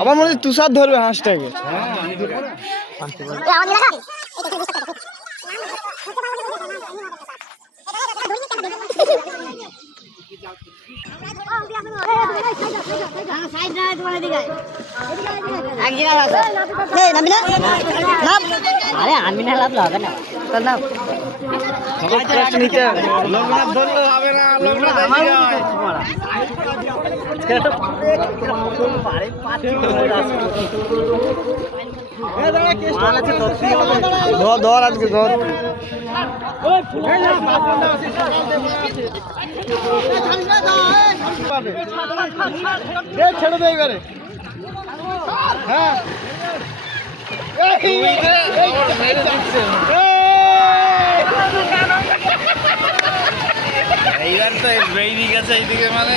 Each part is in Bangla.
আমার মনে হচ্ছে তুষার ধরবে হাঁসটাকে। আরে আমি না লাভ হবে না লোকনাথ ধরলে হবে না, লোকনাথ ধর আজকে ধর। ছেড়ে দে এবারে। হ্যাঁ এইবার তো বেরিয়ে গেছে এইদিকে, মানে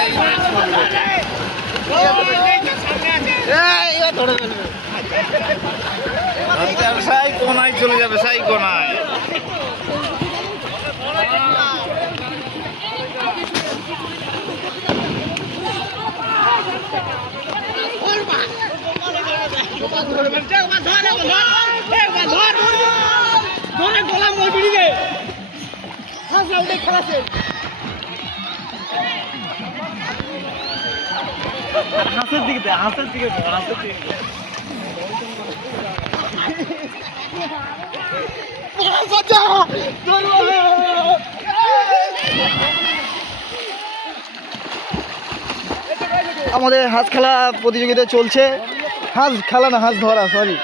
সাই কোনায় চলে যাবে, সাই কোনায়। হাঁসের দিকে, হাঁসের দিকে, হাঁসের দিকে। আমাদের হাঁস খেলা প্রতিযোগিতা চলছে। হাঁস খেলা না, হাঁস ধরা, সরি।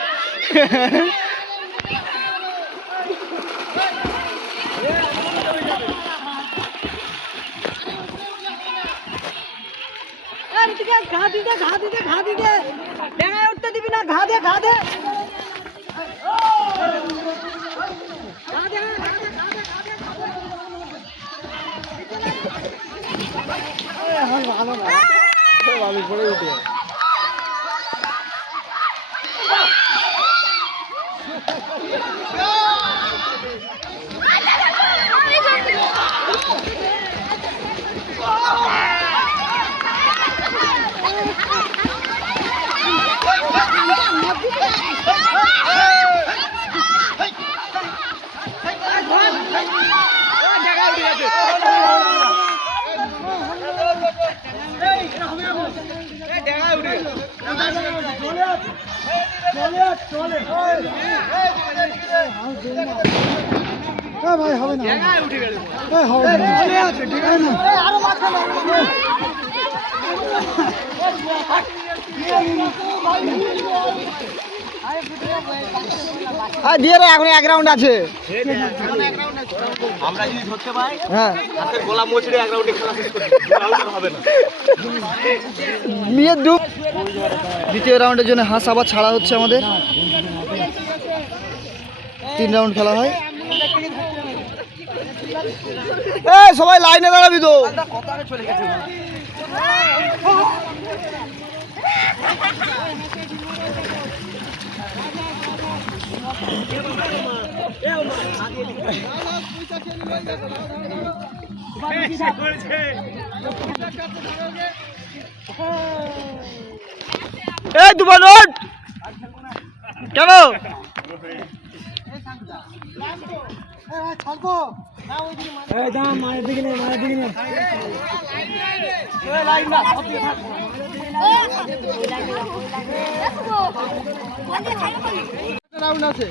উঠতে দিবি না, ঘা দে ভালো না, ভালো পড়ে উঠে। ভাই হবে না, দিয়ে এখন 1 রাউন্ড আছে। আমরা যদি ধরতে পাই, হ্যাঁ, হাতের গোলা মোচড়ে 1 রাউন্ডে খেলা শেষ করব, হবে না। দ্বিতীয় রাউন্ডের জন্য হাঁস আবার ছাড়া হচ্ছে আমাদের। 3 রাউন্ড খেলা হয়। সবাই লাইনে দাঁড়াবি তো। এই দুবার নোট কেন? রাউন্ড আছে,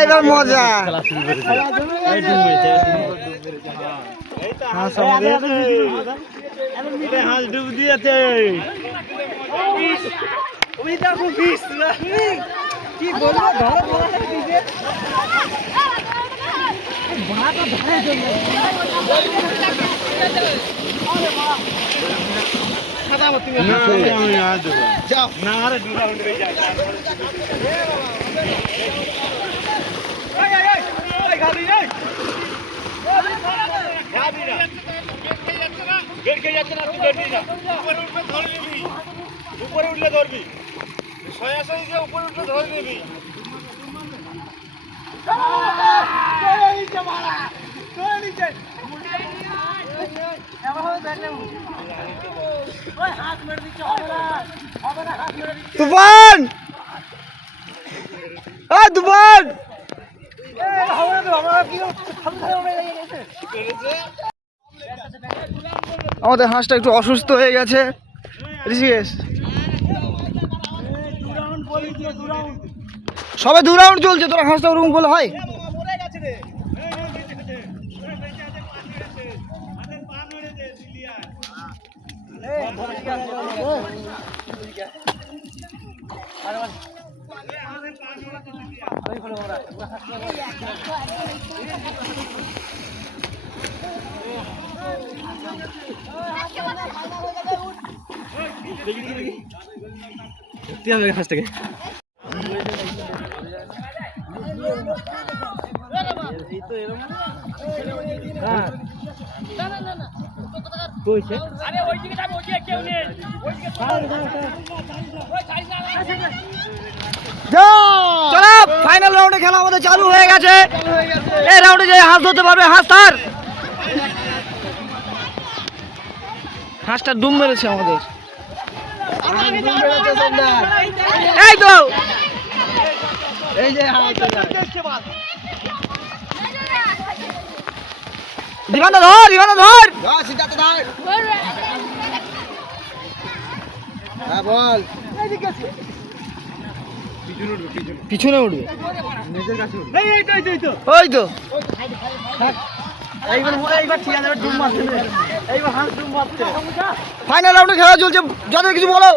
এইবার মজা। হাঁস ডুব দিয়েছে। কি বলবো, যাও না আরে 2 রাউন্ড হয়ে যায় উপরে উঠলে ধরবি সয়াসই যে উপরে উঠলে ধরে নিবি তুফান তুফান আমাদের হাঁসটা একটু অসুস্থ হয়ে গেছে ঋষিকেশ সবে 2 রাউন্ড চলছে তোরা হাঁসটা ওরকম বলে হয় হাঁসটাকে চলো ফাইনাল রাউন্ডে খেলা আমাদের চালু হয়ে গেছে এই রাউন্ডে যে হাঁস ধরতে পারবে হাঁস তার হাঁসটা ডুম মেরেছে আমাদের এই তো এই যে দিবানা ধর হ্যাঁ বল পিছনে উঠবে ওই তো ফাইনাল রাউন্ডে খেলা চলছে যাদের কিছু বলো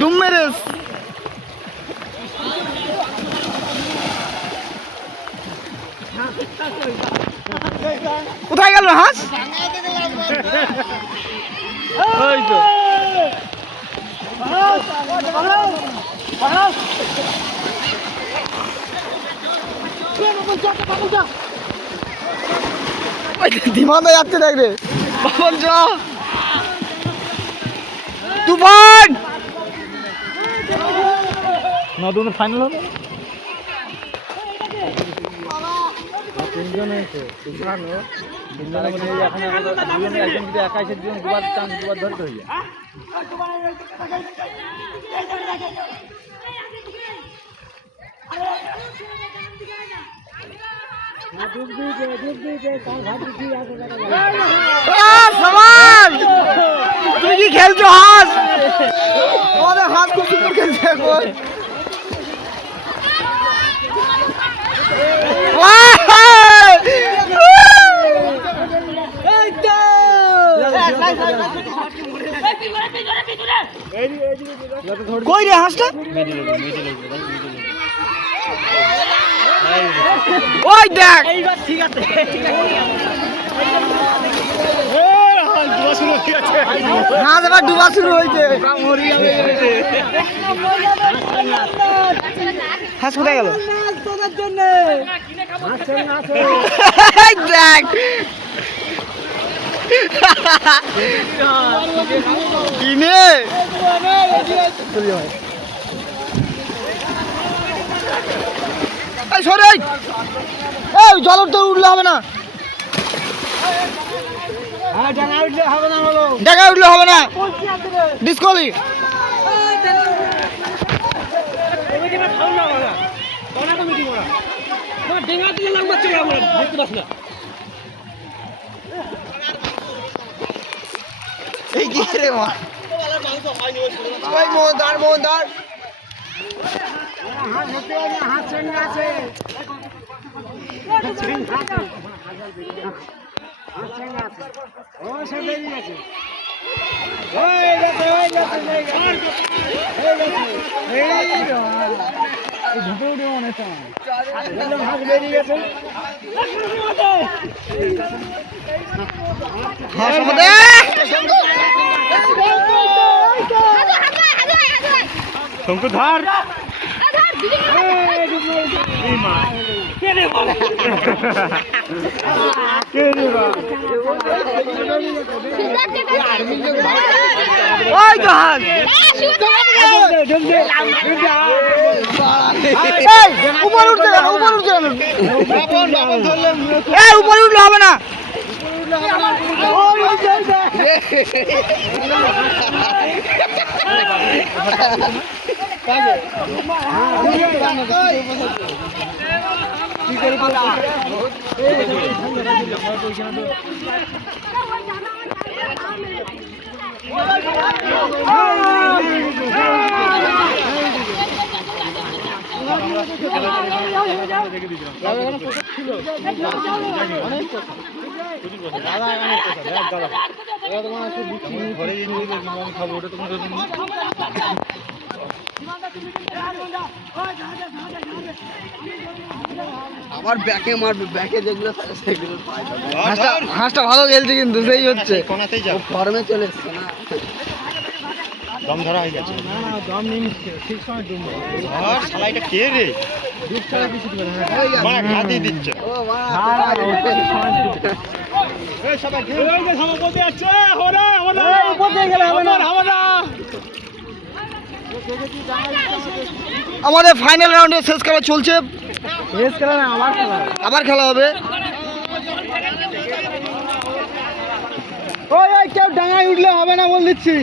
ডুম মেরেস কোথায় গেল হাঁস ওই তো ধীমানদা যাচ্ছে দেখ রে বাবন চ তুফান নতুন ফাইনাল হবে তিনজন হয়েছে তিনজন এখন একজন যদি একা এসে দুবার চান্স দুবার ধরতে হয়ে যায় তুমি কি খেলছো হাঁস আমাদের হাঁস খুব সুন্দর খেলছে এখন কই রে হাঁসটা ওই দেখ ঠিক আছে হাঁস এবার ডুবা শুরু হয়েছে হাঁস কোথায় গেল দেখ কিনে সরে জলের তো উঠলে হবে না ডাকা উঠলে হবে না ডিসকলি এই কি রে মা মোহনদার ঢুকে উঠে মনে হচ্ছে হাত বেরিয়ে গেছে। শঙ্কু ধর উপরে উঠতে হবে না। আবার ব্যাকে মারবে, ব্যাকে যেগুলো থাকে সেগুলো হাঁসটা ভালো খেলছে কিন্তু সেই হচ্ছে কোনাতেই যাও ফর্মে চলে এসছে না। দম ধরা হয়ে গেছে দম নিচ্ছে ঠিক সময় ডুব আর শালা এটা কে রে ডুব ছাড়া কিছু দিবে না। মানে ঘা দিয়ে দিচ্ছে ও মা এই সবাই আমাদের ফাইনাল রাউন্ডে শেষ খেলা চলছে, শেষ খেলা না আমার খেলা। আবার খেলা হবে। ওই ওই কেউ ডাঙায় উঠলে হবে না বল দিচ্ছি।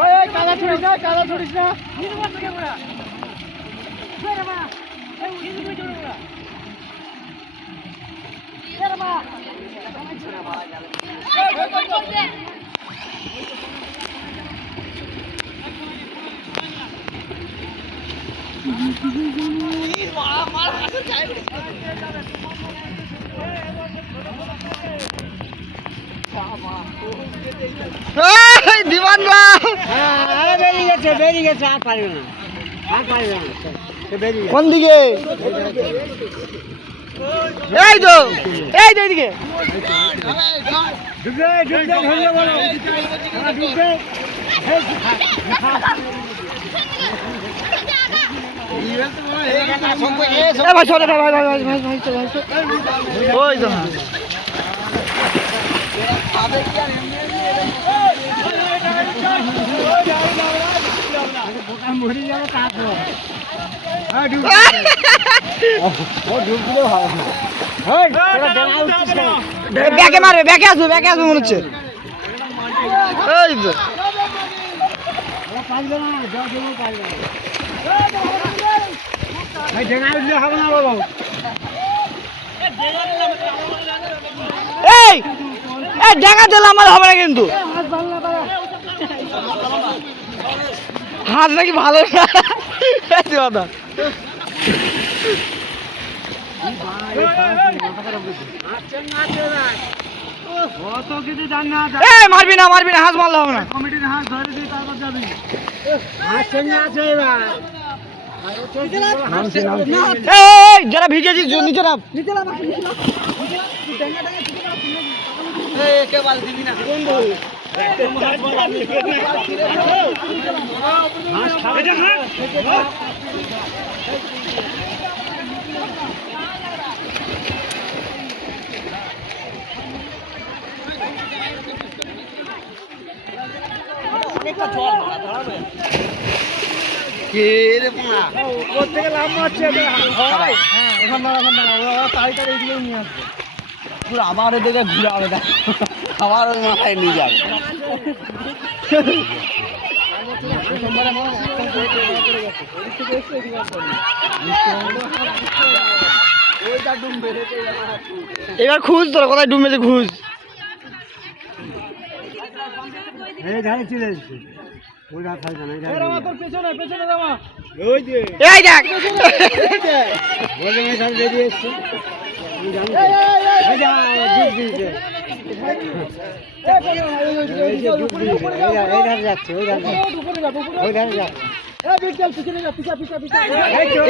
ওই ওই কাদা ছড়িস না, কাদা ছড়িস না। দিবান দা বেরিয়ে গেছে আর পারবে না, আর পারবে না, বেরিয়ে গেছে। কোন দিকে? এই তো এইদিকে। ডুববে ডুববে ধরলে বলো, হ্যাঁ ডুববে। ভাই চলে ভাই ভাই ভাই ভাই ভাই ভাই চলে ভাই চলে। ওই তো মরে যাবে তারপর। হ্যাঁ ডুববে, ও ডুবলে হবে না। ওই তোরা ডাঙায় উঠছিস কেন? ব্যাকে মারবে, ব্যাকে আসবে মনে হচ্ছে। এই তো পারবে না, জল দেবো পারবে না। ভাই ডাঙায় উঠলে হবে না বাবা। এই এই ডাঙা দিলে আমার হবে না কিন্তু। হাত নাকি ভালো না কথা। এই মারবি না হাত মারলে হবে না। কমিটির হাত ধরে দিয়ে তারপর যাবি। হাত সঙ্গে আছে এবার। এই যারা ভিজেছিস নিচে নাম। একেবারে দিবি না। কে রে মা? ওর থেকে লাভ মারছে। হ্যাঁ এখন দাঁড়া, তাড়াতাড়ি এগিয়ে নিয়ে আসবে। পুরো আবার এদিকে ঘুরে হবে, আবার ওই মাথায় নিয়ে যাবে। এবার খুঁজ তোর কোথায় ডুব মেরে খুঁজ। এই ধারে চলে এসেছে। ওই রাত থাকবে না, এই ধারে। পেছনে পেছনে রামা। এই দেখ বলে এই ধারে বেরিয়ে এসেছে। আমি জানি তো। এই যা ডুব দিয়েছে। এই যে ডুব দিয়েছে। এই ধারে যাচ্ছে, ওই ধারে যাচ্ছে।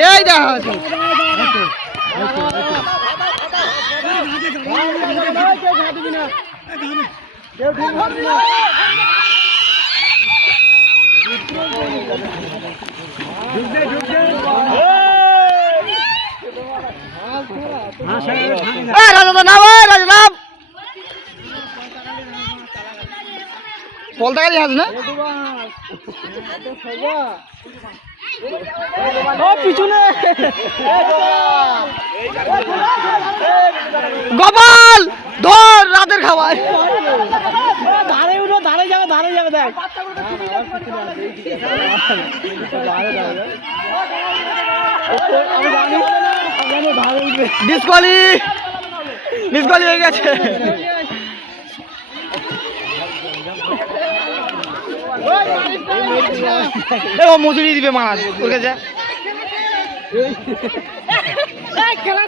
এই দেখা রাজা নাম রাজা নাম পলতা গাড়ি হাজ না ও পিছনে গোপাল ধর রাতের খাবার ধারে উঠো ধারে যাবে দেখ ডিসকোয়ালি হয়ে গেছে ও মজুরি দিবে মাছ ওর কাছে খেলা